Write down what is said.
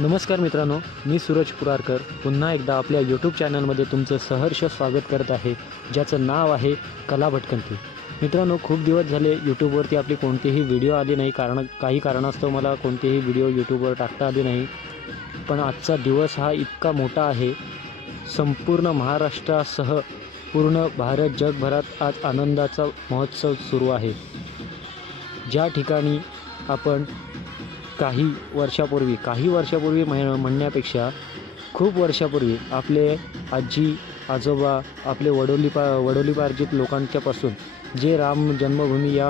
नमस्कार मित्रांनो मी सूरज पुरारकर. पुन्हा एकदा आपल्या यूट्यूब चॅनलमध्ये तुमचं सहर्ष स्वागत करत आहे ज्याचं नाव आहे कला भटकंती. मित्रांनो खूप दिवस झाले यूट्यूबवरती आपली कोणतीही व्हिडिओ आली नाही. कारण काही कारणास्तव मला कोणतेही व्हिडिओ यूट्यूबवर टाकता आले नाही. पण आजचा दिवस हा इतका मोठा आहे. संपूर्ण महाराष्ट्रासह पूर्ण भारत जगभरात आज आनंदाचा महोत्सव सुरू आहे. ज्या ठिकाणी आपण काही वर्षापूर्वी काही वर्षापूर्वी म्हण म्हणण्यापेक्षा खूप वर्षापूर्वी आपले आजी आजोबा आपले वडोलीपा वडोलीपार्जित लोकांच्यापासून जे राम जन्मभूमी या